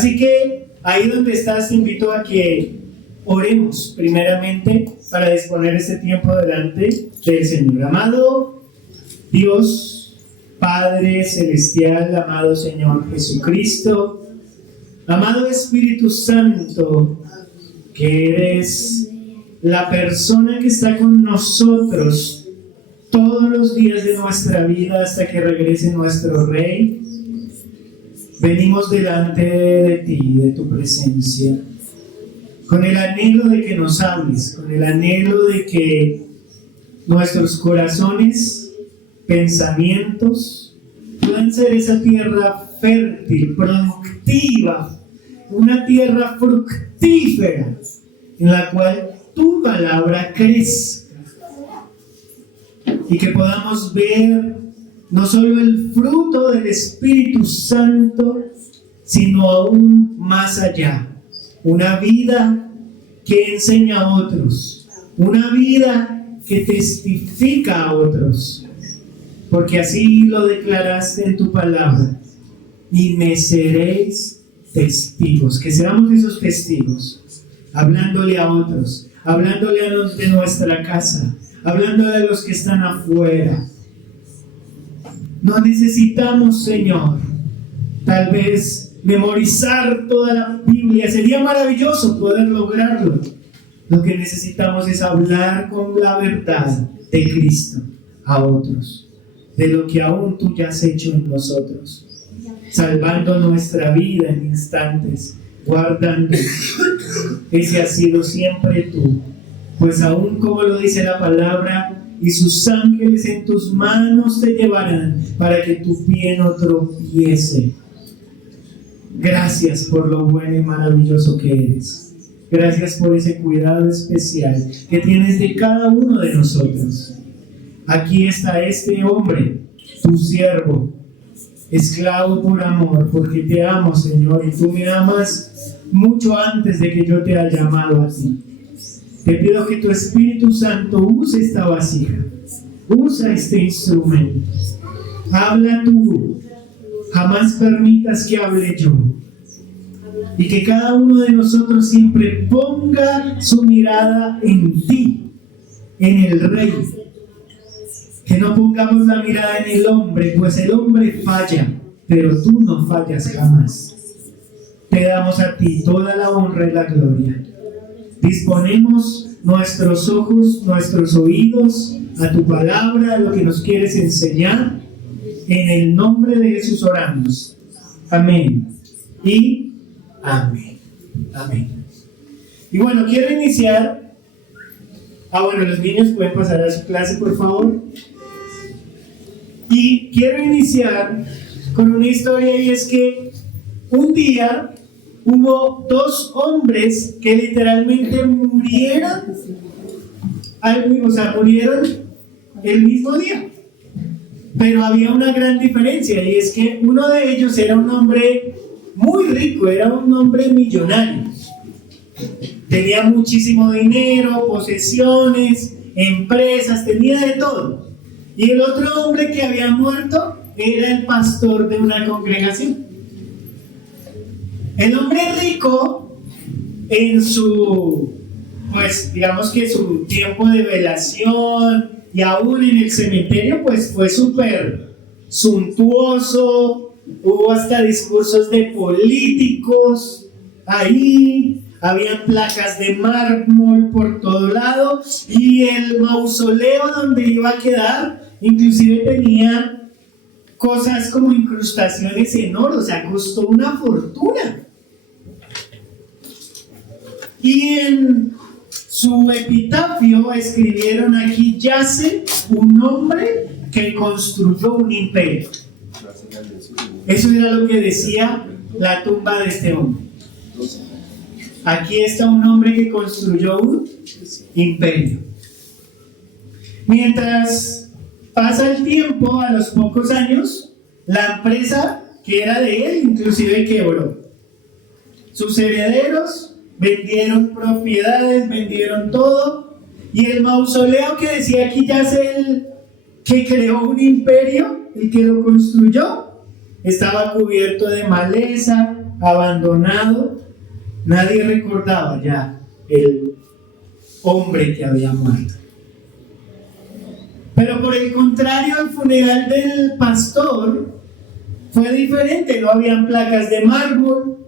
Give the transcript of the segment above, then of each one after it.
Así que ahí donde estás te invito a que oremos primeramente para disponer este tiempo delante del Señor. Amado Dios, Padre Celestial, amado Señor Jesucristo, amado Espíritu Santo, que eres la persona que está con nosotros todos los días de nuestra vida hasta que regrese nuestro Rey. Venimos delante de ti, de tu presencia, con el anhelo de que nos hables, con el anhelo de que nuestros corazones, pensamientos, puedan ser esa tierra fértil, productiva, una tierra fructífera, en la cual tu palabra crezca, y que podamos ver no solo el fruto del Espíritu Santo, sino aún más allá. Una vida que enseña a otros. Una vida que testifica a otros. Porque así lo declaraste en tu palabra. Y me seréis testigos. Que seamos esos testigos. Hablándole a otros. Hablándole a los de nuestra casa. Hablándole a los que están afuera. No necesitamos, Señor, tal vez memorizar toda la Biblia. Sería maravilloso poder lograrlo. Lo que necesitamos es hablar con la verdad de Cristo a otros, de lo que aún tú ya has hecho en nosotros, salvando nuestra vida en instantes, guardando. Ese has sido siempre tú, pues aún como lo dice la palabra, y sus ángeles en tus manos te llevarán para que tu pie no tropiece. Gracias por lo bueno y maravilloso que eres. Gracias por ese cuidado especial que tienes de cada uno de nosotros. Aquí está este hombre, tu siervo, esclavo por amor, porque te amo, Señor, y tú me amas mucho antes de que yo te haya llamado a ti. Te pido que tu Espíritu Santo use esta vasija, usa este instrumento. Habla tú, jamás permitas que hable yo. Y que cada uno de nosotros siempre ponga su mirada en ti, en el Rey. Que no pongamos la mirada en el hombre, pues el hombre falla, pero tú no fallas jamás. Te damos a ti toda la honra y la gloria. Disponemos nuestros ojos, nuestros oídos a tu palabra, a lo que nos quieres enseñar. En el nombre de Jesús oramos. Amén. Y amén. Amén. Y bueno, quiero iniciar. Bueno, los niños pueden pasar a su clase, por favor. Y quiero iniciar con una historia, y es que un día hubo dos hombres que literalmente murieron el mismo día. Pero había una gran diferencia, y es que uno de ellos era un hombre muy rico, era un hombre millonario. Tenía muchísimo dinero, posesiones, empresas, tenía de todo. Y el otro hombre que había muerto era el pastor de una congregación. El hombre rico, en su, digamos que su tiempo de velación y aún en el cementerio, fue súper suntuoso. Hubo hasta discursos de políticos ahí, habían placas de mármol por todo lado, y el mausoleo donde iba a quedar inclusive tenía cosas como incrustaciones en oro, o sea, costó una fortuna. Y en su epitafio escribieron: aquí yace un hombre que construyó un imperio. Eso era lo que decía la tumba de este hombre. Aquí está un hombre que construyó un imperio. Mientras pasa el tiempo, a los pocos años, la empresa que era de él inclusive quebró. Sus herederos vendieron propiedades, vendieron todo, y el mausoleo que decía aquí yace el que creó un imperio, el que lo construyó, estaba cubierto de maleza, abandonado, nadie recordaba ya el hombre que había muerto. Pero por el contrario, el funeral del pastor fue diferente. No habían placas de mármol,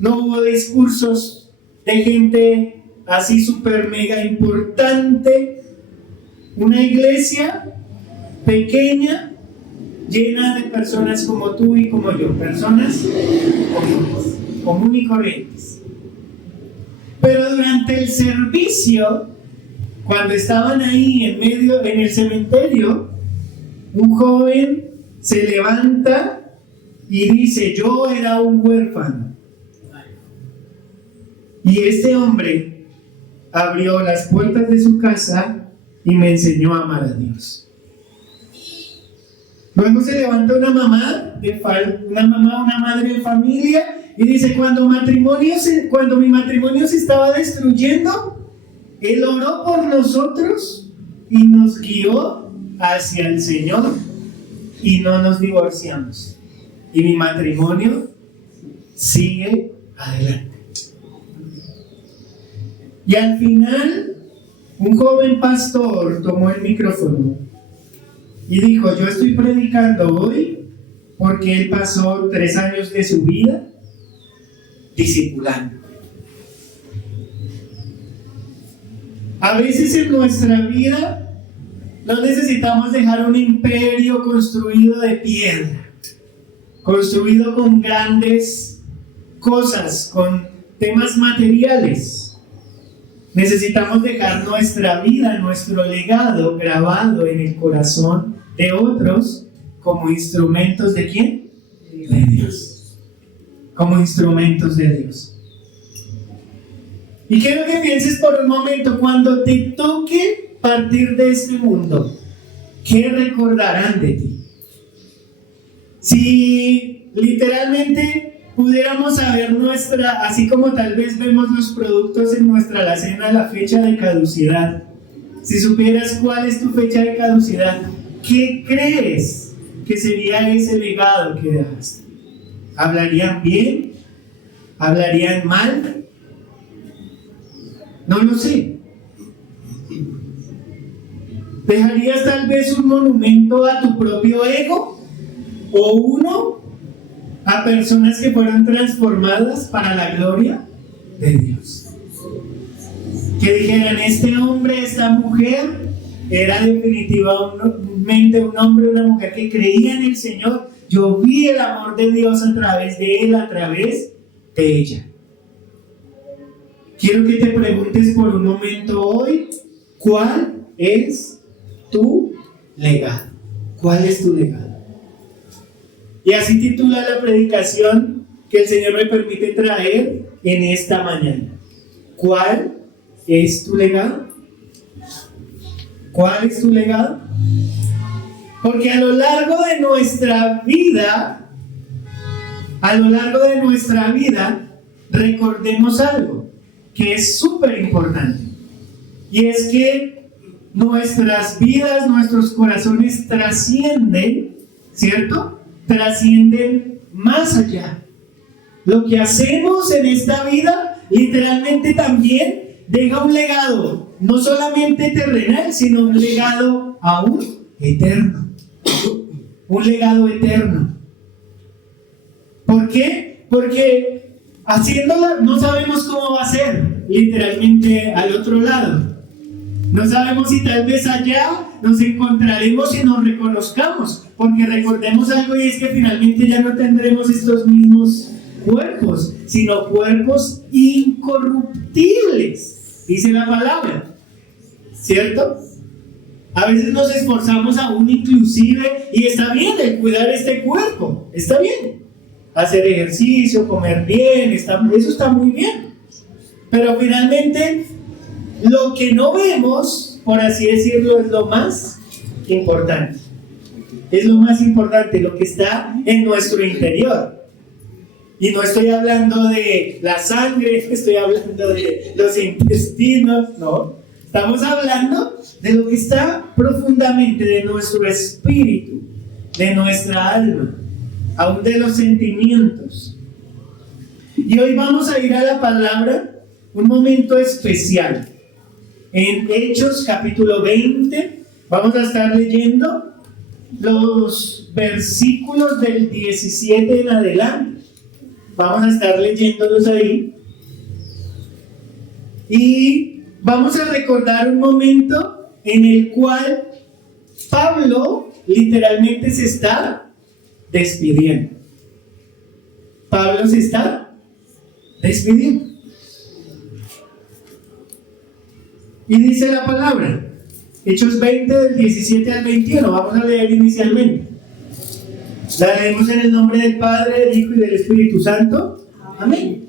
no hubo discursos de gente así súper mega importante. Una iglesia pequeña, llena de personas como tú y como yo, personas comunes y corrientes. Pero durante el servicio, cuando estaban ahí en el cementerio, un joven se levanta y dice: yo era un huérfano. Y este hombre abrió las puertas de su casa y me enseñó a amar a Dios. Luego se levanta una madre de familia y dice: cuando mi matrimonio se estaba destruyendo, Él oró por nosotros y nos guió hacia el Señor y no nos divorciamos. Y mi matrimonio sigue adelante. Y al final, un joven pastor tomó el micrófono y dijo: yo estoy predicando hoy porque él pasó 3 años de su vida discipulando. A veces en nuestra vida no necesitamos dejar un imperio construido de piedra, construido con grandes cosas, con temas materiales. Necesitamos dejar nuestra vida, nuestro legado grabado en el corazón de otros como instrumentos ¿de quién? De Dios. Como instrumentos de Dios. Y quiero que pienses por un momento, cuando te toque partir de este mundo, ¿qué recordarán de ti? Si literalmente pudiéramos saber así como tal vez vemos los productos en nuestra alacena, la fecha de caducidad, si supieras cuál es tu fecha de caducidad, ¿qué crees que sería ese legado que dejaste? ¿Hablarían bien? ¿Hablarían mal? No lo sé. ¿Dejarías tal vez un monumento a tu propio ego? ¿O uno a personas que fueron transformadas para la gloria de Dios? Que dijeran: este hombre, esta mujer era definitivamente un hombre, una mujer que creía en el Señor. Yo vi el amor de Dios a través de él, a través de ella. Quiero que te preguntes por un momento hoy: ¿cuál es tu legado? ¿Cuál es tu legado? Y así titula la predicación que el Señor me permite traer en esta mañana. ¿Cuál es tu legado? ¿Cuál es tu legado? Porque a lo largo de nuestra vida, recordemos algo que es súper importante. Y es que nuestras vidas, nuestros corazones trascienden, ¿cierto? Trascienden más allá. Lo que hacemos en esta vida literalmente también deja un legado, no solamente terrenal, sino un legado aún eterno. Un legado eterno. ¿Por qué? Porque haciéndola no sabemos cómo va a ser literalmente al otro lado. No sabemos si tal vez allá nos encontraremos y nos reconozcamos, porque recordemos algo, y es que finalmente ya no tendremos estos mismos cuerpos, sino cuerpos incorruptibles, dice la palabra, ¿cierto? A veces nos esforzamos aún inclusive, y está bien el cuidar este cuerpo, está bien, hacer ejercicio, comer bien, eso está muy bien, pero finalmente lo que no vemos, por así decirlo, es lo más importante. Es lo más importante, lo que está en nuestro interior. Y no estoy hablando de la sangre, estoy hablando de los intestinos, no. Estamos hablando de lo que está profundamente de nuestro espíritu, de nuestra alma, aún de los sentimientos. Y hoy vamos a ir a la palabra, un momento especial. En Hechos capítulo 20 vamos a estar leyendo los versículos del 17 en adelante. Vamos a estar leyéndolos ahí. Y vamos a recordar un momento en el cual Pablo literalmente se está despidiendo. Pablo se está despidiendo. Y dice la palabra, Hechos 20 del 17 al 21, vamos a leer inicialmente. La leemos en el nombre del Padre, del Hijo y del Espíritu Santo. Amén.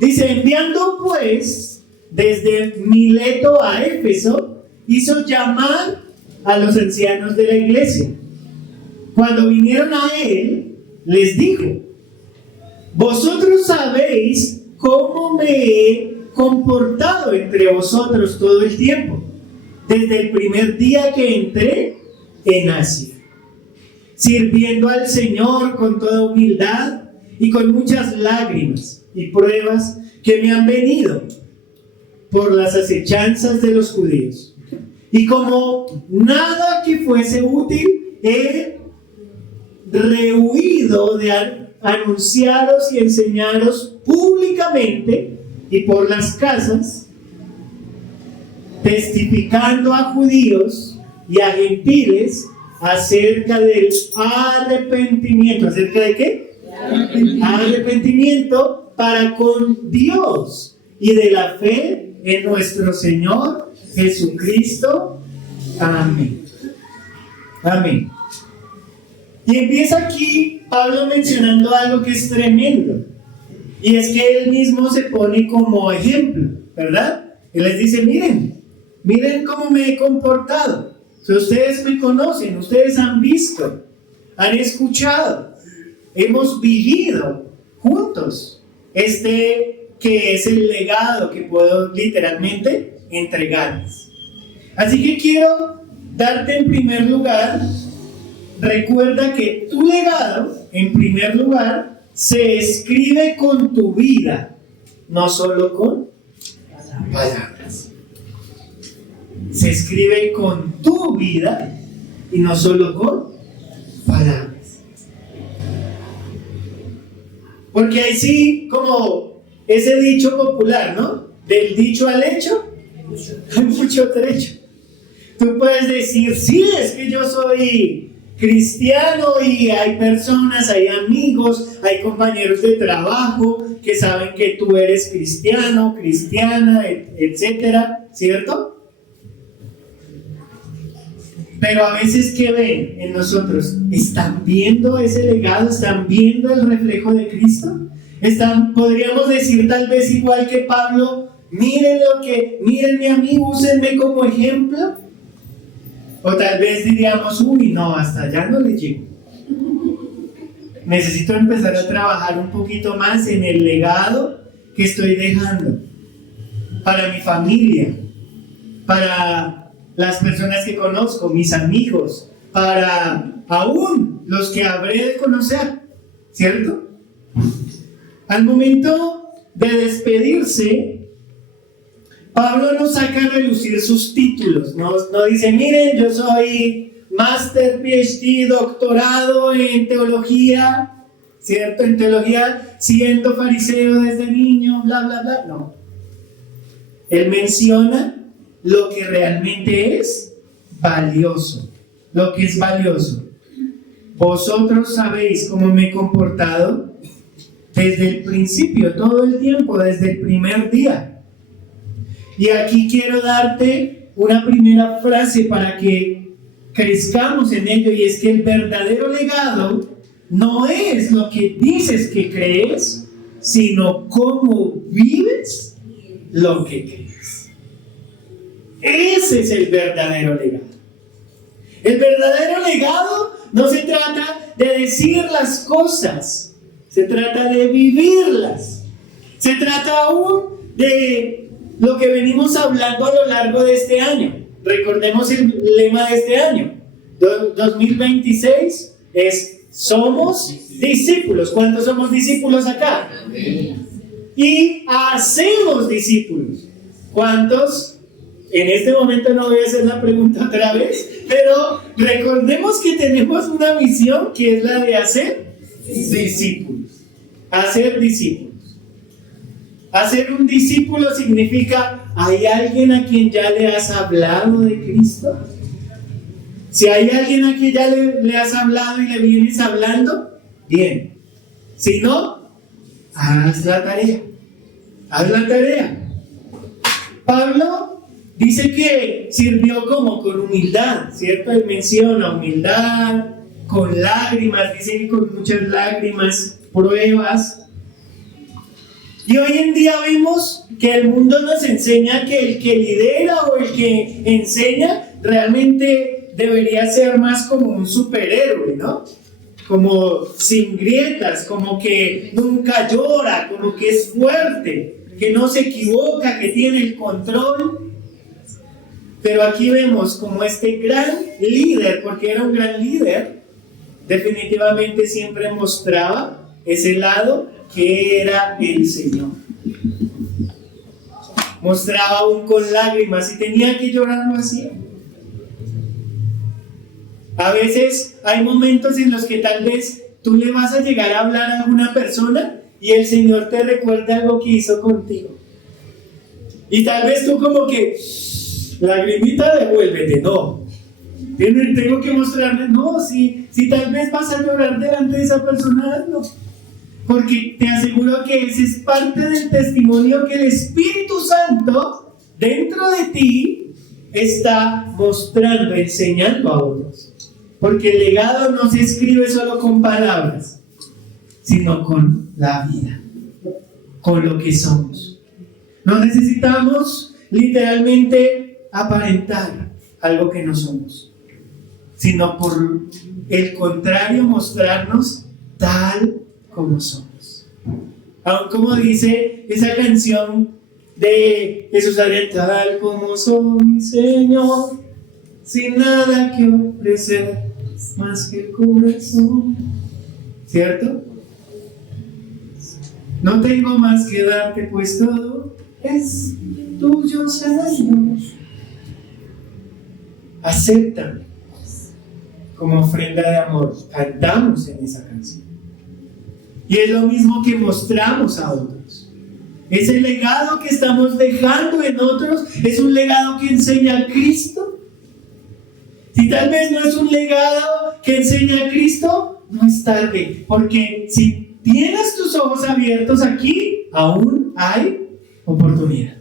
Dice, enviando pues desde Mileto a Éfeso, hizo llamar a los ancianos de la iglesia. Cuando vinieron a él, les dijo, vosotros sabéis cómo me he comportado entre vosotros todo el tiempo, desde el primer día que entré en Asia, sirviendo al Señor con toda humildad y con muchas lágrimas y pruebas que me han venido por las acechanzas de los judíos. Y como nada que fuese útil, he rehuido de anunciaros y enseñaros públicamente y por las casas, testificando a judíos y a gentiles acerca del arrepentimiento. ¿Acerca de qué? Arrepentimiento para con Dios y de la fe en nuestro Señor Jesucristo. Amén. Amén. Y empieza aquí Pablo mencionando algo que es tremendo. Y es que él mismo se pone como ejemplo, ¿verdad? Él les dice, miren cómo me he comportado. Si ustedes me conocen, ustedes han visto, han escuchado, hemos vivido juntos que es el legado que puedo literalmente entregarles. Así que quiero darte en primer lugar, recuerda que tu legado, en primer lugar, se escribe con tu vida, no solo con palabras. Se escribe con tu vida y no solo con palabras. Porque ahí sí, como ese dicho popular, ¿no? Del dicho al hecho, hay mucho trecho. Tú puedes decir, sí, es que yo soy cristiano y hay personas, hay amigos, hay compañeros de trabajo que saben que tú eres cristiano, cristiana, etcétera, ¿cierto? Pero a veces, ¿qué ven en nosotros? ¿Están viendo ese legado? ¿Están viendo el reflejo de Cristo? Podríamos decir tal vez igual que Pablo, mírenme a mí, úsenme como ejemplo. O tal vez diríamos, no, hasta allá no le llego. Necesito empezar a trabajar un poquito más en el legado que estoy dejando para mi familia, para las personas que conozco, mis amigos, para aún los que habré de conocer, ¿cierto? Al momento de despedirse, Pablo no saca a relucir sus títulos, no dice, miren, yo soy máster, PhD, doctorado en teología, ¿cierto? En teología, siendo fariseo desde niño, bla, bla, bla. No. Él menciona lo que realmente es valioso. Lo que es valioso. Vosotros sabéis cómo me he comportado desde el principio, todo el tiempo, desde el primer día. Y aquí quiero darte una primera frase para que crezcamos en ello, y es que el verdadero legado no es lo que dices que crees, sino cómo vives lo que crees. Ese es el verdadero legado. El verdadero legado no se trata de decir las cosas, se trata de vivirlas. Se trata aún de lo que venimos hablando a lo largo de este año. Recordemos el lema de este año. 2026 es somos discípulos. ¿Cuántos somos discípulos acá? y hacemos discípulos. ¿Cuántos? En este momento no voy a hacer la pregunta otra vez, pero recordemos que tenemos una misión que es la de hacer discípulos. Hacer discípulos. Hacer un discípulo significa, ¿hay alguien a quien ya le has hablado de Cristo? Si hay alguien a quien ya le has hablado y le vienes hablando, bien. Si no, haz la tarea. Haz la tarea. Pablo dice que sirvió como con humildad, ¿cierto? Él menciona humildad, con lágrimas, dice que con muchas lágrimas, pruebas. Y hoy en día vemos que el mundo nos enseña que el que lidera o el que enseña realmente debería ser más como un superhéroe, ¿no? Como sin grietas, como que nunca llora, como que es fuerte, que no se equivoca, que tiene el control. Pero aquí vemos como este gran líder, porque era un gran líder, definitivamente siempre mostraba ese lado que era el Señor. Mostraba aún con lágrimas y tenía que llorar, lo hacía. A veces hay momentos en los que tal vez tú le vas a llegar a hablar a alguna persona y el Señor te recuerda algo que hizo contigo. Y tal vez tú como que, lagrimita, devuélvete. No. Tengo que mostrarle, no, si tal vez vas a llorar delante de esa persona, no. Porque te aseguro que ese es parte del testimonio que el Espíritu Santo dentro de ti está mostrando, enseñando a otros. Porque el legado no se escribe solo con palabras, sino con la vida, con lo que somos. No necesitamos literalmente aparentar algo que no somos, sino por el contrario mostrarnos tal como somos. Aún como dice esa canción de Jesús Adrián, tal como soy, Señor, sin nada que ofrecer más que el corazón, ¿cierto? No tengo más que darte, pues todo es tuyo, Señor. Acéptame como ofrenda de amor. Cantamos en esa canción. Y es lo mismo que mostramos a otros. Ese legado que estamos dejando en otros es un legado que enseña a Cristo. Si tal vez no es un legado que enseña a Cristo, no es tarde. Porque si tienes tus ojos abiertos aquí, aún hay oportunidad.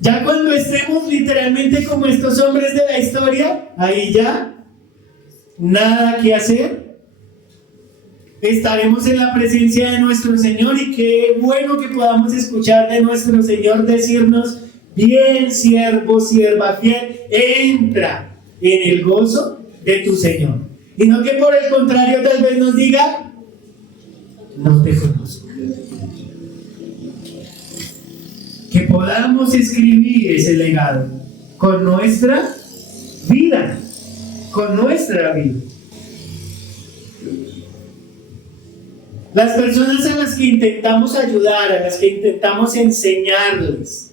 Ya cuando estemos literalmente como estos hombres de la historia, ahí ya nada que hacer. Estaremos en la presencia de nuestro Señor y qué bueno que podamos escuchar de nuestro Señor decirnos: bien, siervo, sierva fiel, entra en el gozo de tu Señor. Y no que por el contrario tal vez nos diga: no te conozco. Que podamos escribir ese legado con nuestra vida, con nuestra vida. Las personas a las que intentamos ayudar, a las que intentamos enseñarles,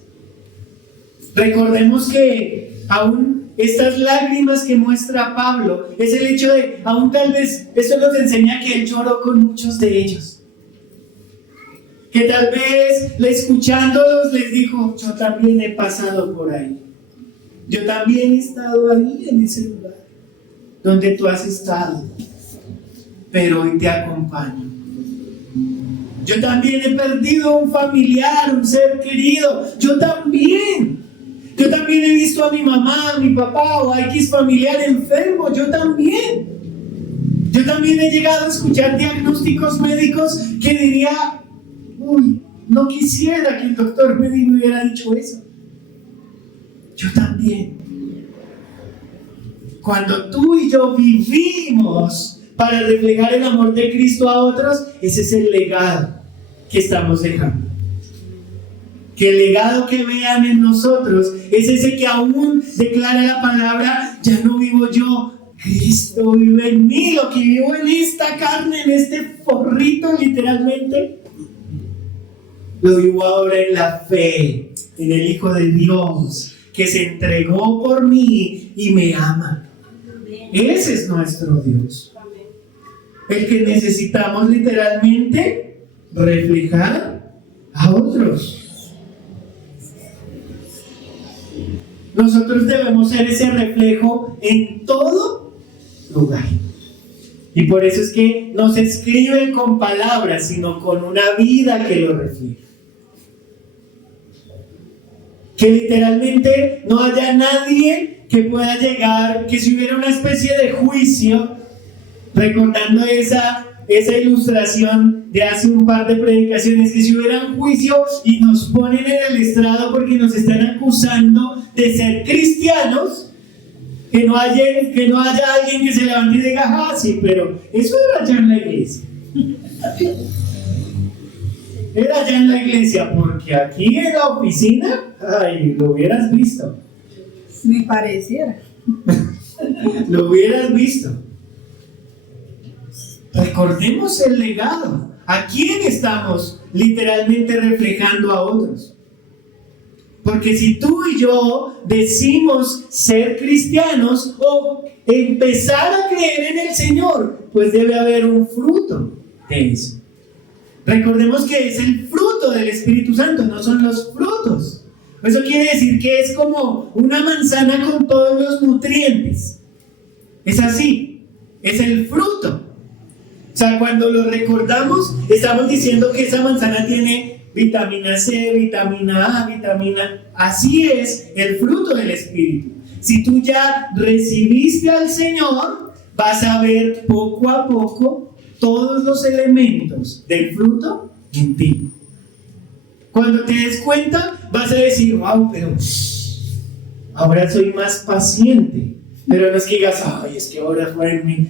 recordemos que aún estas lágrimas que muestra Pablo es el hecho de, aún tal vez, eso nos enseña que él lloró con muchos de ellos. Que tal vez, escuchándolos, les dijo: yo también he pasado por ahí. Yo también he estado ahí en ese lugar donde tú has estado, pero hoy te acompaño. Yo también he perdido un familiar, un ser querido. Yo también he visto a mi mamá, a mi papá o a X familiar enfermo. Yo también he llegado a escuchar diagnósticos médicos que diría: uy, no quisiera que el doctor me hubiera dicho eso. Yo también. Cuando tú y yo vivimos para reflejar el amor de Cristo a otros, ese es el legado que estamos dejando. Que el legado que vean en nosotros es ese que aún declara la palabra: ya no vivo yo, Cristo vive en mí. Lo que vivo en esta carne, en este forrito literalmente, lo vivo ahora en la fe, en el Hijo de Dios, que se entregó por mí y me ama. Ese es nuestro Dios. El que necesitamos literalmente reflejar a otros. Nosotros debemos ser ese reflejo en todo lugar. Y por eso es que no se escribe con palabras, sino con una vida que lo refleja. Que literalmente no haya nadie que pueda llegar, que si hubiera una especie de juicio, recordando esa ilustración de hace un par de predicaciones, que si hubiera un juicio y nos ponen en el estrado porque nos están acusando de ser cristianos, que no haya alguien que se levante y diga, ah, sí, pero eso era allá en la iglesia. Era allá en la iglesia, porque aquí en la oficina, ay, lo hubieras visto. Me pareciera. Lo hubieras visto. Recordemos el legado. ¿A quién estamos literalmente reflejando a otros? Porque si tú y yo decimos ser cristianos o empezar a creer en el Señor, pues debe haber un fruto de eso. Recordemos que es el fruto del Espíritu Santo, no son los frutos. Eso quiere decir que es como una manzana con todos los nutrientes. Es así, es el fruto. O sea, cuando lo recordamos, estamos diciendo que esa manzana tiene vitamina C, vitamina A, vitamina... Así es el fruto del Espíritu. Si tú ya recibiste al Señor, vas a ver poco a poco todos los elementos del fruto en ti. Cuando te des cuenta, vas a decir, wow, pero ahora soy más paciente. Pero no es que digas, ay, es que ahora fue en mí.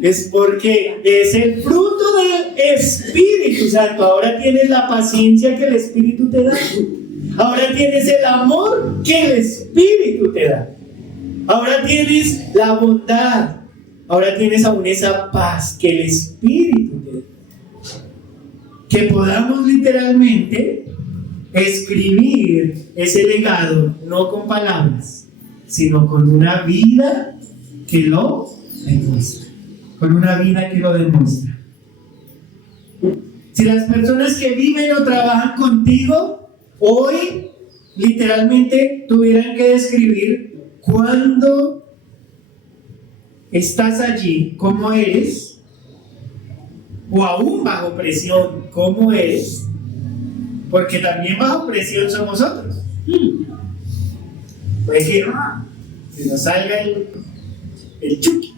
Es porque es el fruto del Espíritu Santo. Ahora tienes la paciencia que el Espíritu te da. Ahora tienes el amor que el Espíritu te da. Ahora tienes la bondad. Ahora tienes aún esa paz que el Espíritu te da. Que podamos literalmente escribir ese legado, no con palabras, sino con una vida que lo demuestra. Con una vida que lo demuestra. Si las personas que viven o trabajan contigo hoy literalmente tuvieran que describir cuando estás allí, cómo eres, o aún bajo presión, cómo eres, porque también bajo presión somos otros. Puede que se nos salga el chuki.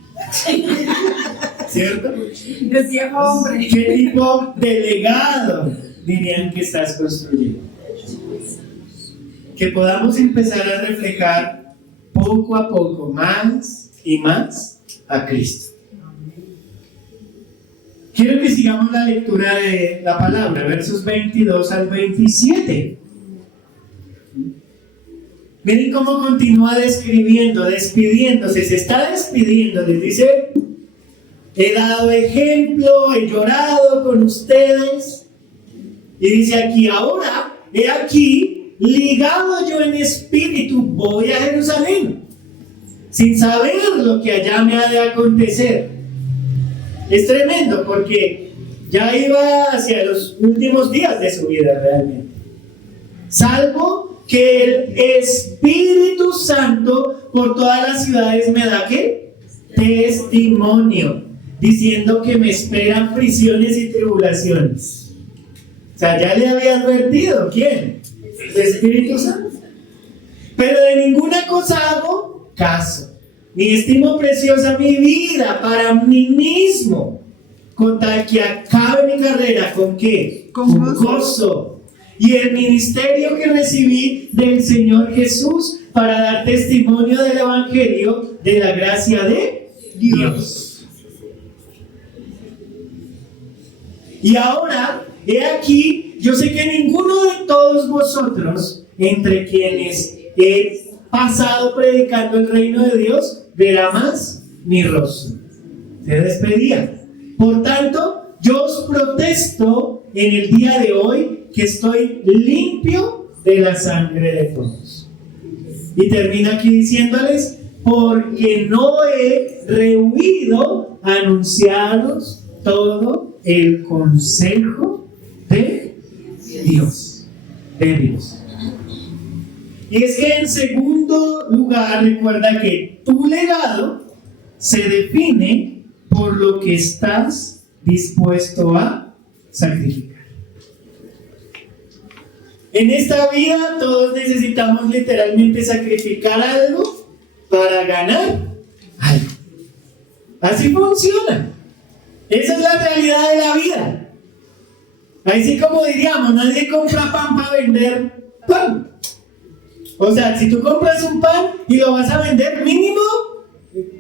¿Cierto? De viejo hombre. ¿Qué tipo de legado dirían que estás construyendo? Que podamos empezar a reflejar poco a poco más y más a Cristo. Quiero que sigamos la lectura de la palabra, versos 22 al 27. Miren cómo continúa despidiéndose, se está despidiendo, les dice, he dado ejemplo, he llorado con ustedes, y dice aquí, ahora, he aquí, ligado yo en espíritu, voy a Jerusalén, sin saber lo que allá me ha de acontecer. Es tremendo porque ya iba hacia los últimos días de su vida realmente, salvo que el Espíritu Santo por todas las ciudades me da ¿qué? Testimonio, diciendo que me esperan prisiones y tribulaciones. O sea, ya le había advertido, ¿quién? El Espíritu Santo. Pero de ninguna cosa hago caso, ni estimo preciosa mi vida para mí mismo, con tal que acabe mi carrera, ¿con qué? Con gozo. Y el ministerio que recibí del Señor Jesús para dar testimonio del Evangelio de la gracia de Dios. Y ahora, he aquí, yo sé que ninguno de todos vosotros, entre quienes he pasado predicando el reino de Dios, verá más mi rostro. Se despedía. Por tanto, yo os protesto en el día de hoy que estoy limpio de la sangre de todos. Y termina aquí diciéndoles, porque no he rehuido anunciaros todo el consejo de Dios. De Dios. Y es que en segundo lugar, recuerda que tu legado se define por lo que estás dispuesto a sacrificar. En esta vida todos necesitamos literalmente sacrificar algo para ganar algo. Así funciona. Esa es la realidad de la vida. Así como diríamos, nadie compra pan para vender pan. O sea, si tú compras un pan y lo vas a vender mínimo,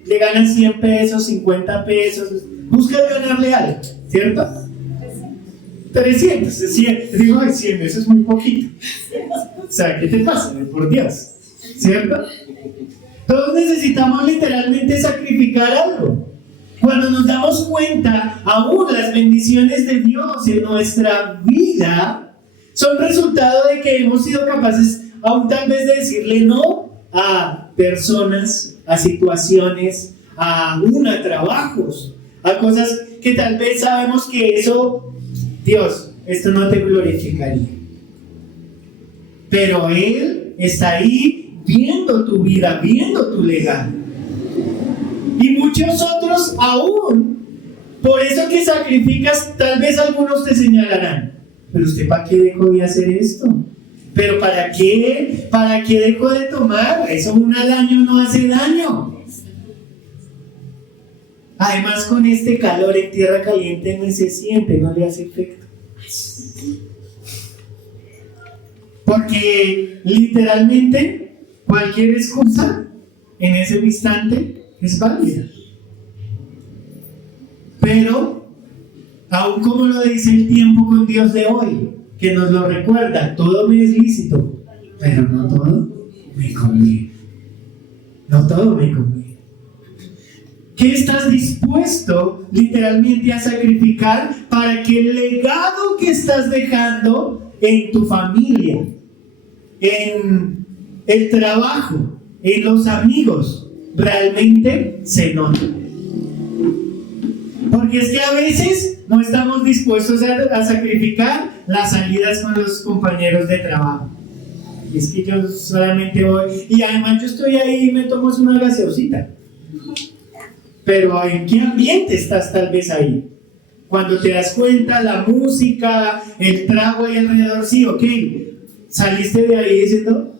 le ganas 100 pesos, 50 pesos, buscas ganarle algo, ¿cierto? 300, 100, digo, 100, eso es muy poquito. O sea, ¿qué te pasa? Por Dios, ¿cierto? Todos necesitamos literalmente sacrificar algo. Cuando nos damos cuenta, aún las bendiciones de Dios en nuestra vida son resultado de que hemos sido capaces, aún tal vez, de decirle no a personas, a situaciones, a trabajos, a cosas que tal vez sabemos que eso, Dios, esto no te glorificaría. Pero Él está ahí viendo tu vida, viendo tu legado. Y muchos otros aún, por eso que sacrificas, tal vez algunos te señalarán, pero usted ¿para qué dejó de hacer esto? ¿Pero para qué? ¿Para qué dejó de tomar? Eso una al año no hace daño. Además, con este calor en tierra caliente no se siente, no le hace efecto. Porque literalmente cualquier excusa en ese instante es válida. Pero, aún como lo dice el tiempo con Dios de hoy, que nos lo recuerda, todo me es lícito, pero no todo me conviene. No todo me conviene. ¿Qué estás dispuesto literalmente a sacrificar para que el legado que estás dejando en tu familia, en el trabajo, en los amigos, realmente se note? Porque es que a veces no estamos dispuestos a sacrificar las salidas con los compañeros de trabajo. Y es que yo solamente voy, y además yo estoy ahí y me tomo una gaseosita. Pero ¿en qué ambiente estás tal vez ahí? Cuando te das cuenta, la música, el trago ahí alrededor, sí, ok, saliste de ahí diciendo,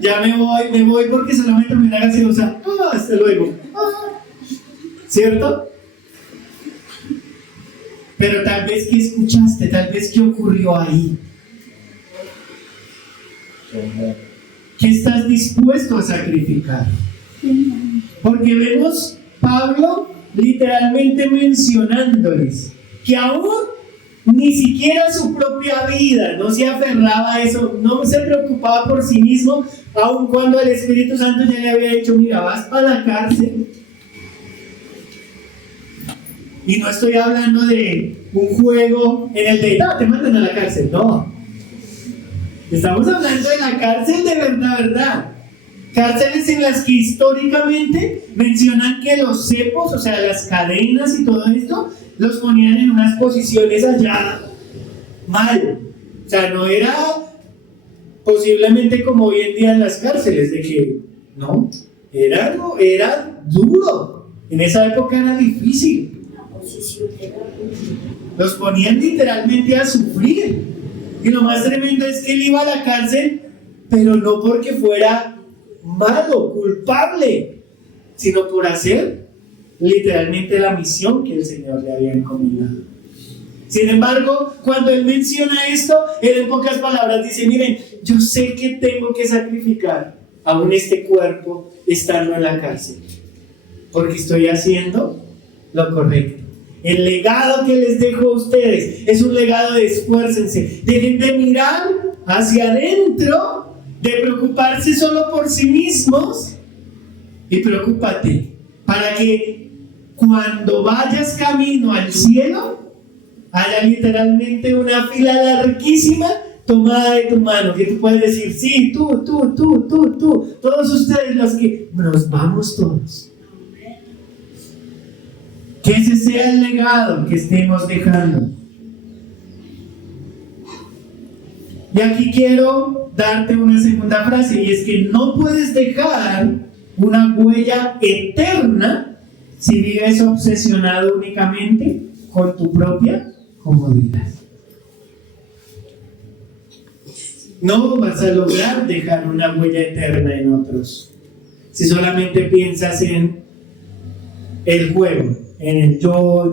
ya me voy porque solamente me da gaseosa, hasta luego. ¿Cierto? Pero tal vez ¿qué escuchaste? Tal vez ¿qué ocurrió ahí? ¿Qué estás dispuesto a sacrificar? Porque vemos Pablo literalmente mencionándoles que aún ni siquiera su propia vida no se aferraba a eso, no se preocupaba por sí mismo, aun cuando el Espíritu Santo ya le había dicho, mira, vas para la cárcel. Y no estoy hablando de un juego en el que te mandan a la cárcel, no. Estamos hablando de la cárcel de verdad. Cárceles en las que históricamente mencionan que los cepos, o sea, las cadenas y todo esto, los ponían en unas posiciones allá mal. O sea, no era posiblemente como hoy en día en las cárceles, de que no, era duro. En esa época era difícil. Los ponían literalmente a sufrir. Y lo más tremendo es que él iba a la cárcel, pero no porque fuera malo, culpable, sino por hacer literalmente la misión que el Señor le había encomendado. Sin embargo, cuando él menciona esto, él en pocas palabras dice, miren, yo sé que tengo que sacrificar aún este cuerpo estando en la cárcel, porque estoy haciendo lo correcto. El legado que les dejo a ustedes es un legado de esfuércense. Dejen de mirar hacia adentro, de preocuparse solo por sí mismos, y preocúpate para que cuando vayas camino al cielo haya literalmente una fila larguísima tomada de tu mano, que tú puedes decir, sí, tú, todos ustedes los que nos vamos todos. Que ese sea el legado que estemos dejando. Y aquí quiero darte una segunda frase, y es que no puedes dejar una huella eterna si vives obsesionado únicamente con tu propia comodidad. No vas a lograr dejar una huella eterna en otros si solamente piensas en el juego, en el yo.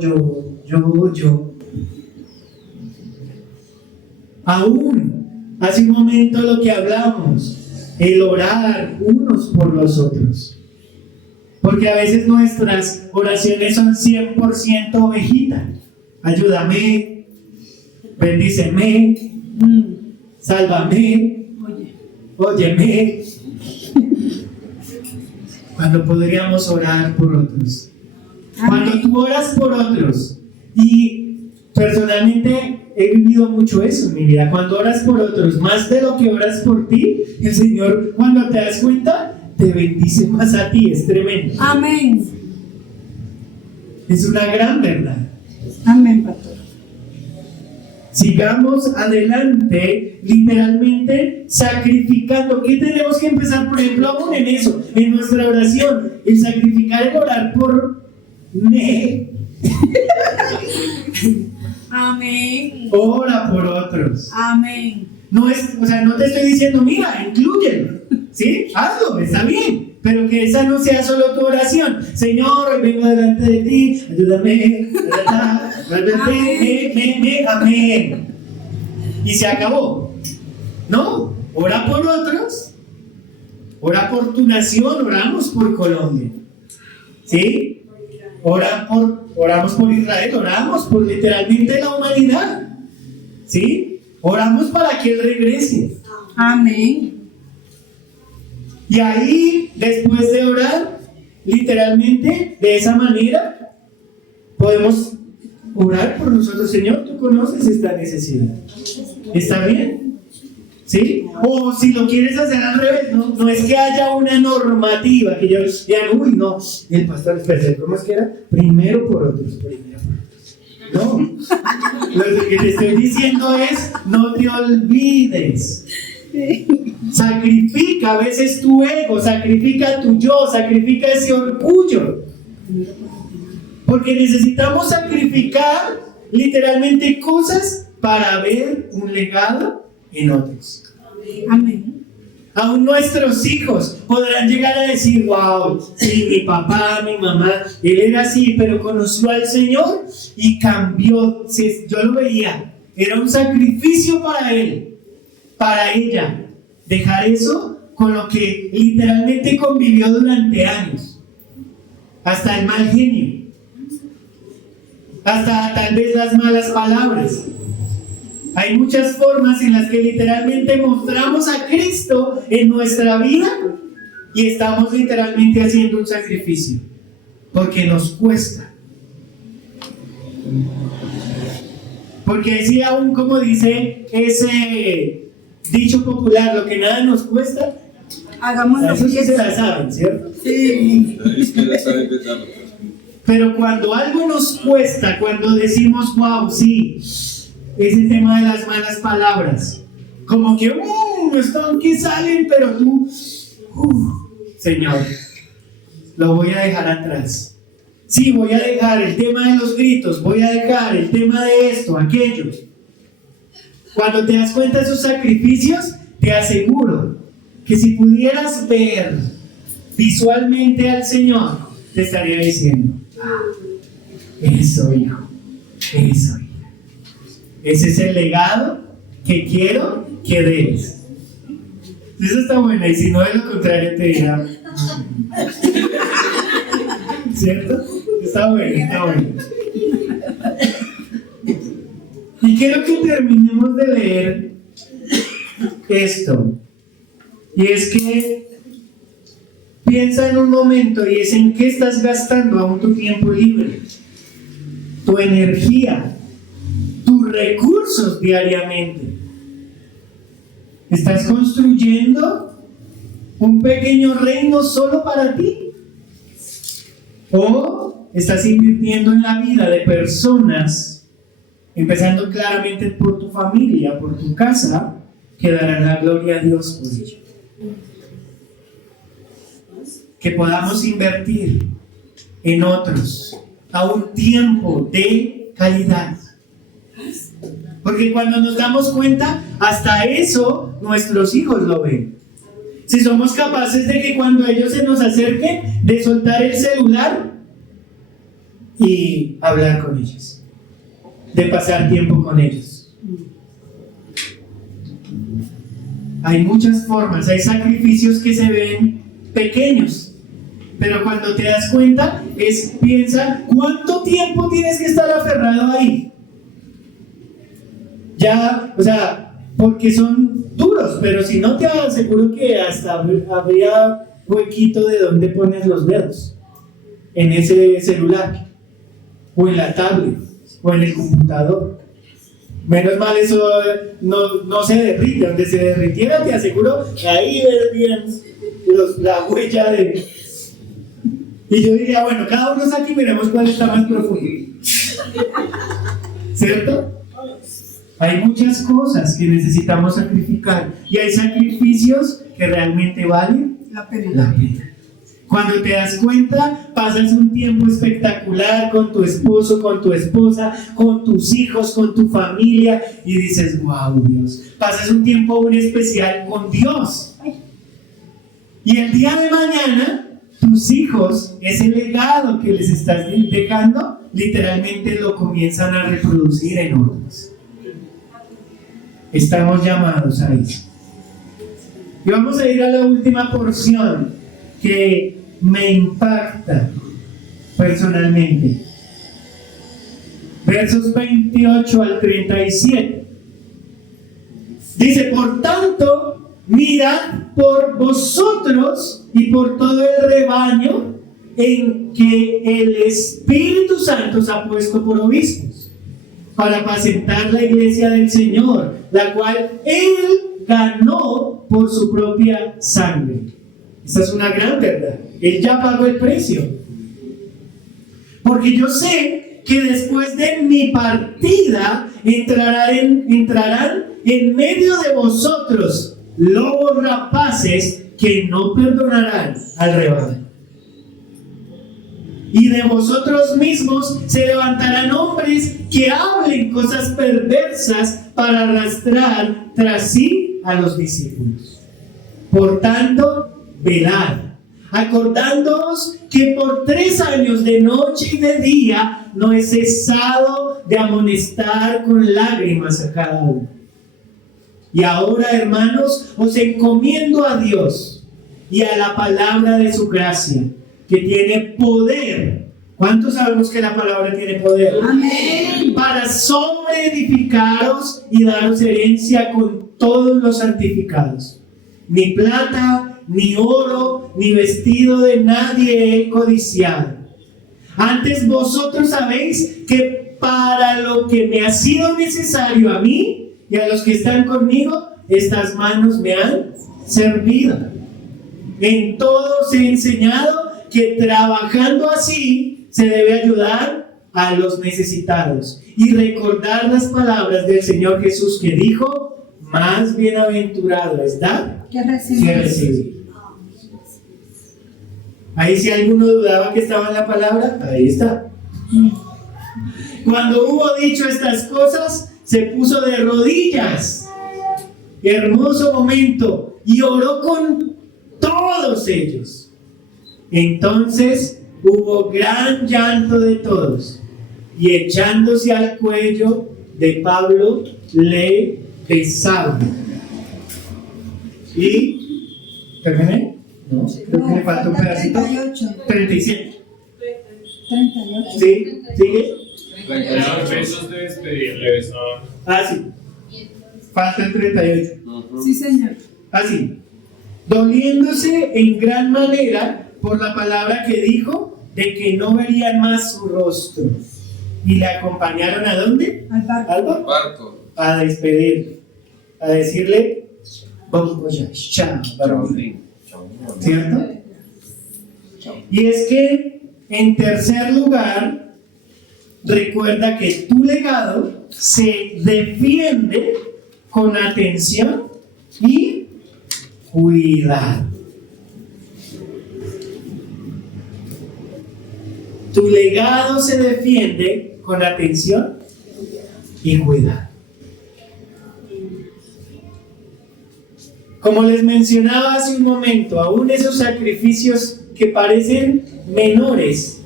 Aún hace un momento lo que hablamos, el orar unos por los otros, porque a veces nuestras oraciones son 100% ovejita. Ayúdame, bendíceme, sálvame, óyeme, cuando podríamos orar por otros. Cuando tú oras por otros, y personalmente he vivido mucho eso en mi vida, cuando oras por otros más de lo que oras por ti, el Señor, cuando te das cuenta, te bendice más a ti. Es tremendo. Amén. Es una gran verdad. Amén, pastor. Sigamos adelante, literalmente sacrificando. ¿Qué tenemos que empezar? Por ejemplo, aún en eso, en nuestra oración, el sacrificar, el orar por mí. Amén. Ora por otros. Amén. No es, o sea, no te estoy diciendo, mira, inclúyelo, ¿sí? Hazlo, está bien, pero que esa no sea solo tu oración. Señor, hoy vengo delante de ti, ayúdame, amén. Y se acabó. No, ora por otros, ora por tu nación, oramos por Colombia, ¿sí? Oramos por Israel, oramos por literalmente la humanidad, ¿sí? Oramos para que Él regrese. Amén. Y ahí, después de orar, literalmente, de esa manera, podemos orar por nosotros. Señor, tú conoces esta necesidad. ¿Está bien? ¿Sí? O si lo quieres hacer al revés, no es que haya una normativa que yo digan, uy, no, el pastor, espera, ¿cómo es que era? Primero por otros, primero por otros. No, lo que te estoy diciendo es, no te olvides. Sacrifica a veces tu ego, sacrifica tu yo, sacrifica ese orgullo. Porque necesitamos sacrificar literalmente cosas para ver un legado en otros. Amén. Aún nuestros hijos podrán llegar a decir, wow, sí, mi papá, mi mamá, él era así, pero conoció al Señor y cambió. Yo lo veía, era un sacrificio para él, para ella, dejar eso con lo que literalmente convivió durante años, hasta el mal genio, hasta tal vez las malas palabras. Hay muchas formas en las que literalmente mostramos a Cristo en nuestra vida y estamos literalmente haciendo un sacrificio, porque nos cuesta. Porque así aún, como dice ese dicho popular, lo que nada nos cuesta, Hagámoslo. eso sí se la saben, ¿cierto? Sí. Pero cuando algo nos cuesta, cuando decimos, wow, sí, ese tema de las malas palabras, como que, están que salen, pero tú, Señor, lo voy a dejar atrás. Sí, voy a dejar el tema de los gritos, voy a dejar el tema de esto, aquello. Cuando te das cuenta de esos sacrificios, te aseguro que si pudieras ver visualmente al Señor, te estaría diciendo, eso, hijo, eso, hija. Ese es el legado que quiero que des. Eso está bueno, y si no, de lo contrario te dirá, ¿cierto? Está bueno, está bueno. Y quiero que terminemos de leer esto. Y es que piensa en un momento, y es en qué estás gastando aún tu tiempo libre, tu energía, recursos diariamente. ¿Estás construyendo un pequeño reino solo para ti? ¿O estás invirtiendo en la vida de personas, empezando claramente por tu familia, por tu casa, que darán la gloria a Dios por ello? Que podamos invertir en otros a un tiempo de calidad. Porque cuando nos damos cuenta, hasta eso nuestros hijos lo ven. Si somos capaces de que cuando ellos se nos acerquen, de soltar el celular y hablar con ellos, de pasar tiempo con ellos. Hay muchas formas, hay sacrificios que se ven pequeños, pero cuando te das cuenta, piensa, ¿cuánto tiempo tienes que estar aferrado ahí? Ya, o sea, porque son duros, pero si no, te aseguro que hasta habría huequito de donde pones los dedos, en ese celular, o en la tablet, o en el computador. Menos mal eso no se derrite. Donde se derritiera, te aseguro que ahí verían la huella de... Y yo diría, bueno, cada uno saque y miremos cuál está más profundo. ¿Cierto? Hay muchas cosas que necesitamos sacrificar y hay sacrificios que realmente valen La pena. la pena. Cuando te das cuenta, pasas un tiempo espectacular con tu esposo, con tu esposa, con tus hijos, con tu familia y dices, wow, Dios. Pasas un tiempo muy especial con Dios. Y el día de mañana, tus hijos, ese legado que les estás dejando, literalmente lo comienzan a reproducir en otros. Estamos llamados a eso. Y vamos a ir a la última porción que me impacta personalmente. Versos 28 al 37. Dice, por tanto, mirad por vosotros y por todo el rebaño en que el Espíritu Santo os ha puesto por obispos, para apacentar la iglesia del Señor, la cual Él ganó por su propia sangre. Esta es una gran verdad. Él ya pagó el precio. Porque yo sé que después de mi partida entrarán en medio de vosotros lobos rapaces que no perdonarán al rebaño. Y de vosotros mismos se levantarán hombres que hablen cosas perversas para arrastrar tras sí a los discípulos. Por tanto, velad, acordándoos que por 3 años de noche y de día no he cesado de amonestar con lágrimas a cada uno. Y ahora, hermanos, os encomiendo a Dios y a la palabra de su gracia, que tiene poder. ¿Cuántos sabemos que la palabra tiene poder? Amén. Para sobreedificaros y daros herencia con todos los santificados. Ni plata, ni oro, ni vestido de nadie he codiciado. Antes vosotros sabéis que para lo que me ha sido necesario a mí y a los que están conmigo, estas manos me han servido. En todo os he enseñado que trabajando así se debe ayudar a los necesitados y recordar las palabras del Señor Jesús, que dijo, más bienaventurado es dar Que que recibir. Ahí, si alguno dudaba que estaba en la palabra, ahí está. Cuando hubo dicho estas cosas, se puso de rodillas. Hermoso momento. Y oró con todos ellos. Entonces hubo gran llanto de todos, y echándose al cuello de Pablo le besaban. ¿Y terminé? No, creo que le falta un pedacito. 37. 38. ¿Sí? ¿Sigue? Los besos de despedida le besaban. Ah, sí. Falta el 38. Sí, señor. Así, doliéndose en gran manera por la palabra que dijo, de que no verían más su rostro. y le acompañaron ¿a dónde? Al barco. Al barco. Barco. A despedirle, a decirle, vamos ya, chao, barbín. ¿Cierto? Y es que, en tercer lugar, recuerda que tu legado se defiende con atención y cuidado. Tu legado se defiende con atención y cuidado. Como les mencionaba hace un momento, aún esos sacrificios que parecen menores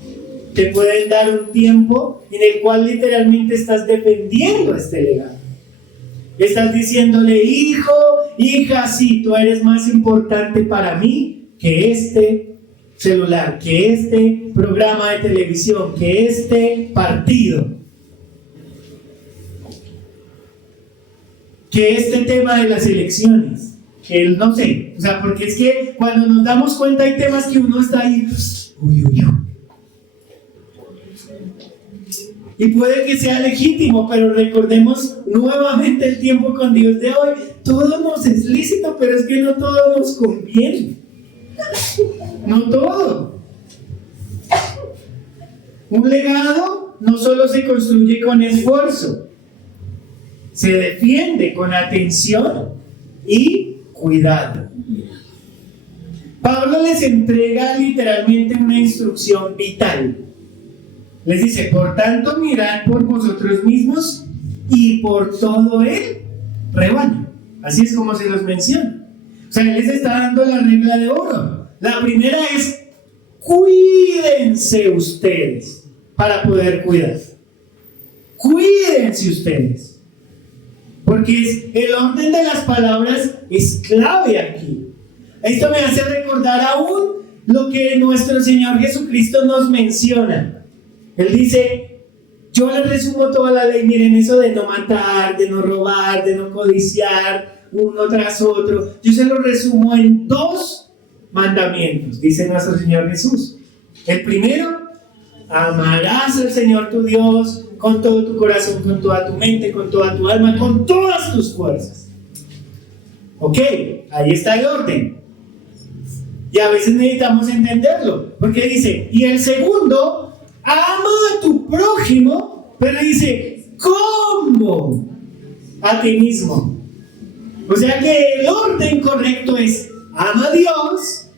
te pueden dar un tiempo en el cual literalmente estás defendiendo este legado. Estás diciéndole, hijo, hija, sí, tú eres más importante para mí que este celular, que este programa de televisión, que este partido, que este tema de las elecciones. Que no sé, o sea, porque es que cuando nos damos cuenta hay temas que uno está ahí, uy. Y puede que sea legítimo, pero recordemos nuevamente el tiempo con Dios de hoy. Todo nos es lícito, pero es que no todo nos conviene. No todo. Un legado no solo se construye con esfuerzo, se defiende con atención y cuidado. Pablo les entrega literalmente una instrucción vital. Les dice, por tanto, mirad por vosotros mismos y por todo el rebaño. Así es como se los menciona. O sea, él les está dando la regla de oro. La primera es, cuídense ustedes para poder cuidar. Cuídense ustedes. Porque el orden de las palabras es clave aquí. Esto me hace recordar aún lo que nuestro Señor Jesucristo nos menciona. Él dice, yo les resumo toda la ley, miren, eso de no matar, de no robar, de no codiciar, uno tras otro. Yo se lo resumo en 2 mandamientos, dice nuestro Señor Jesús. El primero, amarás al Señor tu Dios con todo tu corazón, con toda tu mente, con toda tu alma, con todas tus fuerzas. Ok, ahí está el orden. Y a veces necesitamos entenderlo, porque dice, y el segundo, ama a tu prójimo, pero dice, ¿cómo? A ti mismo. O sea que el orden correcto es, ama a Dios,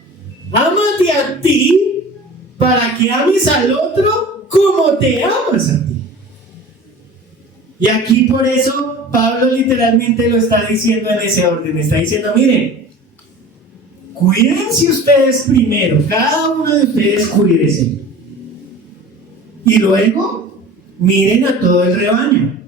ámate a ti, para que ames al otro como te amas a ti. Y aquí por eso Pablo literalmente lo está diciendo en ese orden. Está diciendo, miren, cuídense ustedes primero, cada uno de ustedes cuídense. Y luego miren a todo el rebaño.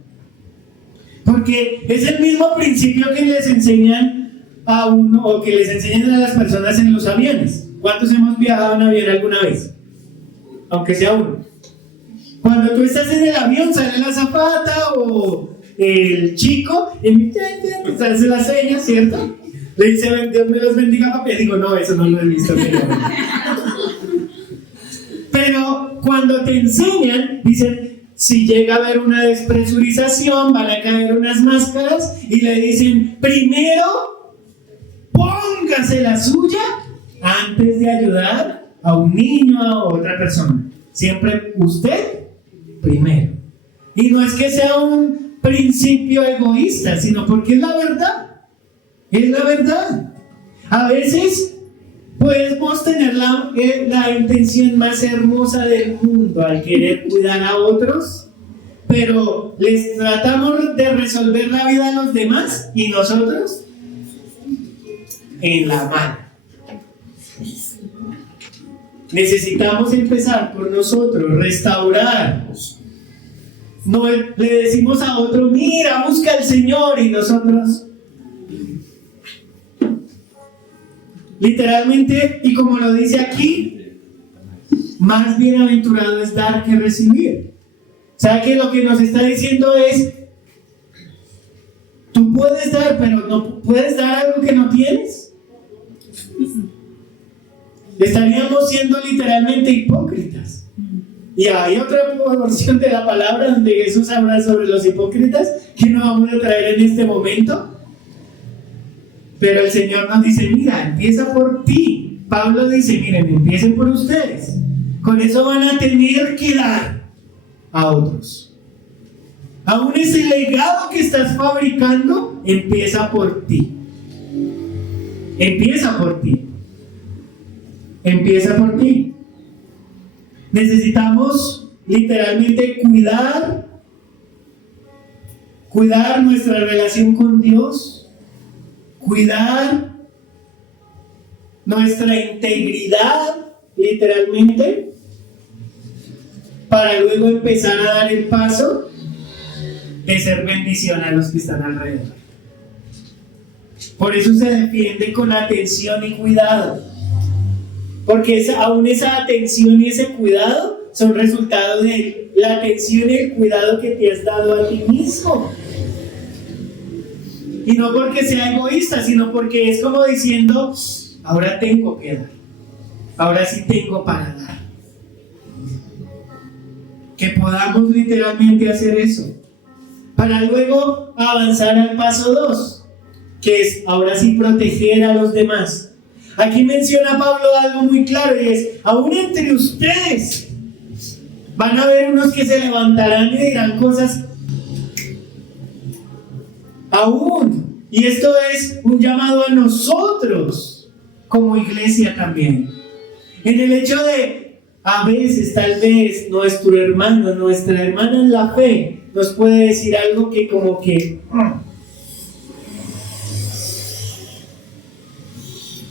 Porque es el mismo principio que les enseñan a uno, o que les enseñan a las personas en los aviones. ¿Cuántos hemos viajado en avión alguna vez? Aunque sea uno. Cuando tú estás en el avión, sale la azafata o el chico y te hace la seña, ¿cierto? Le dice, Dios me los bendiga, papi. Y digo, no, eso no lo he visto. Pero cuando te enseñan, dicen, si llega a haber una despresurización, van a caer unas máscaras y le dicen, primero, póngase la suya antes de ayudar a un niño o a otra persona. Siempre usted primero. Y no es que sea un principio egoísta, sino porque es la verdad. Es la verdad. A veces podemos tener la intención más hermosa del mundo al querer cuidar a otros, pero les tratamos de resolver la vida a los demás y nosotros en la mano. Necesitamos empezar por nosotros, restaurar. No le decimos a otro, mira, busca al Señor, y nosotros literalmente, y como lo dice aquí, más bienaventurado es dar que recibir. O sea que lo que nos está diciendo es, tú puedes dar, pero no puedes dar algo que no tienes. Estaríamos siendo literalmente hipócritas. Y hay otra porción de la palabra donde Jesús habla sobre los hipócritas que no vamos a traer en este momento. Pero el Señor nos dice, mira, empieza por ti. Pablo dice, miren, empiecen por ustedes. Con eso van a tener que dar a otros. Aún ese legado que estás fabricando, empieza por ti. Empieza por ti. Empieza por ti. Necesitamos literalmente cuidar nuestra relación con Dios, cuidar nuestra integridad, literalmente, para luego empezar a dar el paso de ser bendición a los que están alrededor. Por eso se defiende con atención y cuidado, porque aún esa atención y ese cuidado son resultado de la atención y el cuidado que te has dado a ti mismo. Y no porque sea egoísta, sino porque es como diciendo, ahora tengo que dar, ahora sí tengo para dar. Que podamos literalmente hacer eso, para luego avanzar al paso 2, que es ahora sí proteger a los demás. Aquí menciona Pablo algo muy claro y es, aún entre ustedes van a haber unos que se levantarán y dirán cosas aún. Y esto es un llamado a nosotros como iglesia también. En el hecho de, a veces, tal vez, nuestro hermano, nuestra hermana en la fe nos puede decir algo que como que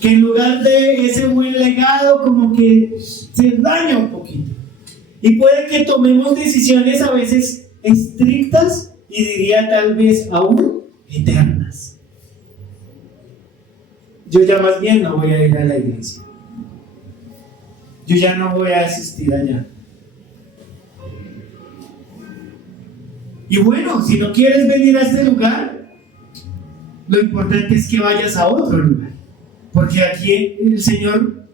en lugar de ese buen legado como que se daña un poquito. Y puede que tomemos decisiones a veces estrictas y diría tal vez aún eternas. Yo ya más bien no voy a ir a la iglesia. Yo ya no voy a asistir allá. Y bueno, si no quieres venir a este lugar, lo importante es que vayas a otro lugar. Porque aquí el Señor,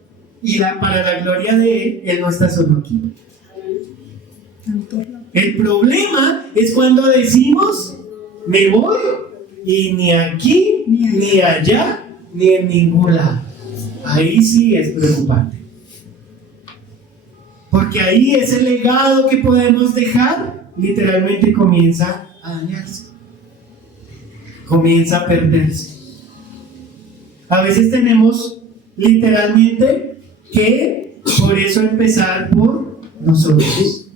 para la gloria de Él no está solo aquí. El problema es cuando decimos, me voy y ni aquí, ni allá, ni en ningún lado. Ahí sí es preocupante. Porque ahí ese legado que podemos dejar, literalmente comienza a dañarse. Comienza a perderse. A veces tenemos literalmente que por eso empezar por nosotros.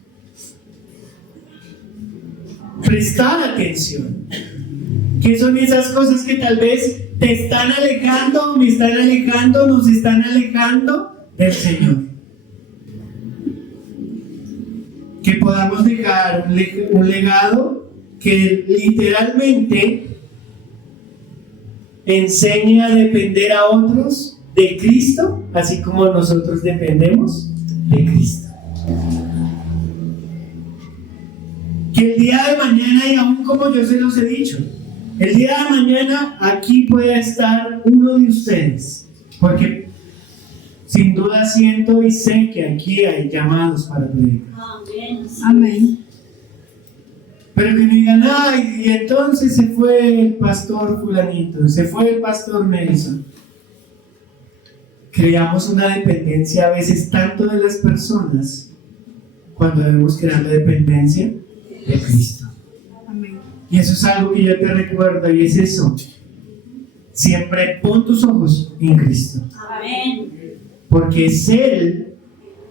Prestar atención. ¿Qué son esas cosas que tal vez te están alejando, me están alejando, nos están alejando del Señor? Que podamos dejar un legado que literalmente enseñe a depender a otros de Cristo, así como nosotros dependemos de Cristo. Que el día de mañana, y aún como yo se los he dicho, el día de mañana aquí pueda estar uno de ustedes, porque sin duda siento y sé que aquí hay llamados para predicar. Amén. Pero que no digan, ay, y entonces se fue el pastor fulanito, se fue el pastor Nelson. Creamos una dependencia a veces tanto de las personas, cuando debemos crear la dependencia de Cristo. Amén. Y eso es algo que yo te recuerdo, y es eso. Siempre pon tus ojos en Cristo. Amén. Porque es Él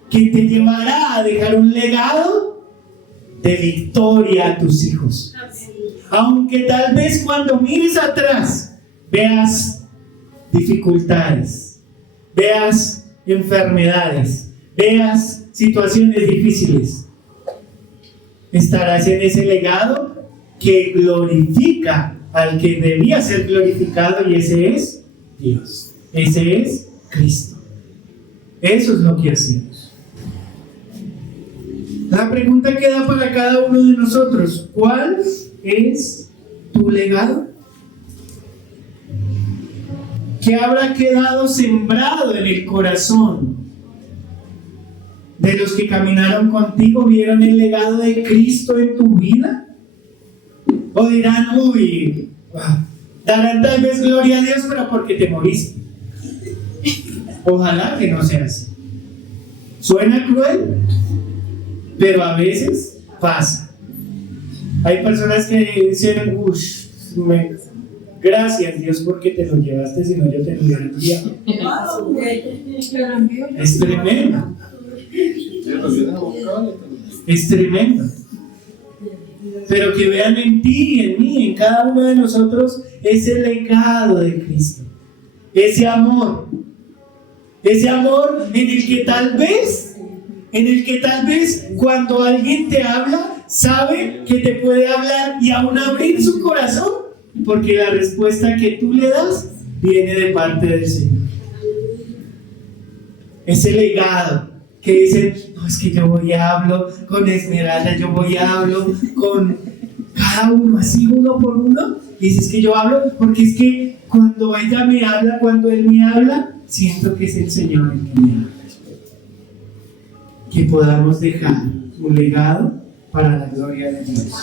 quien te llevará a dejar un legado de victoria a tus hijos. Aunque tal vez cuando mires atrás veas dificultades, veas enfermedades, veas situaciones difíciles, estarás en ese legado que glorifica al que debía ser glorificado, y ese es Dios, ese es Cristo. Eso es lo que hacemos. La pregunta queda para cada uno de nosotros: ¿cuál es tu legado? ¿Qué habrá quedado sembrado en el corazón de los que caminaron contigo vieron el legado de Cristo en tu vida? ¿O dirán, darán tal vez gloria a Dios, pero porque te moriste? Ojalá que no sea así. Suena cruel, pero a veces pasa. Hay personas que dicen, gracias Dios porque te lo llevaste, si no yo te lo hubiera enviado. Es tremendo. Es tremendo. Pero que vean en ti, en mí, en cada uno de nosotros ese legado de Cristo, ese amor en el que tal vez cuando alguien te habla, sabe que te puede hablar y aún abrir su corazón, porque la respuesta que tú le das viene de parte del Señor. Ese legado que dicen, no, es que yo voy y hablo con Esmeralda, yo voy y hablo con cada uno, así uno por uno, y dices que yo hablo, porque es que cuando ella me habla, cuando él me habla, siento que es el Señor el que me habla. Que podamos dejar un legado para la gloria de Dios.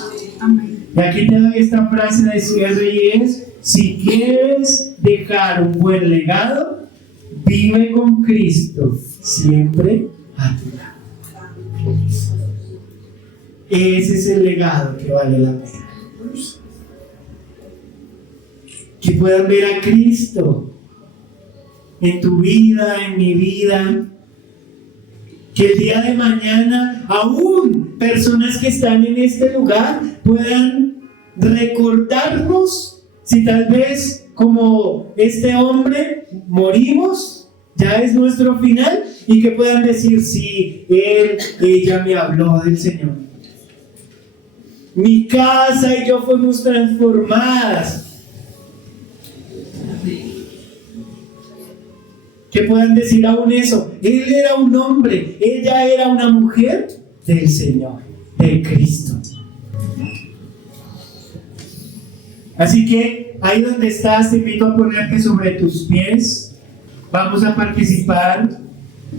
Amén. Y aquí te doy esta frase de cierre y es: si quieres dejar un buen legado, vive con Cristo siempre a tu lado. Ese es el legado que vale la pena. Que puedan ver a Cristo en tu vida, en mi vida. Que el día de mañana, aún personas que están en este lugar puedan recordarnos, si tal vez como este hombre morimos, ya es nuestro final, y que puedan decir, sí, ella me habló del Señor. Mi casa y yo fuimos transformadas. Que puedan decir aún eso: él era un hombre, ella era una mujer del Señor, de Cristo. Así que ahí donde estás, te invito a ponerte sobre tus pies. Vamos a participar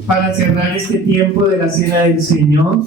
para cerrar este tiempo de la cena del Señor.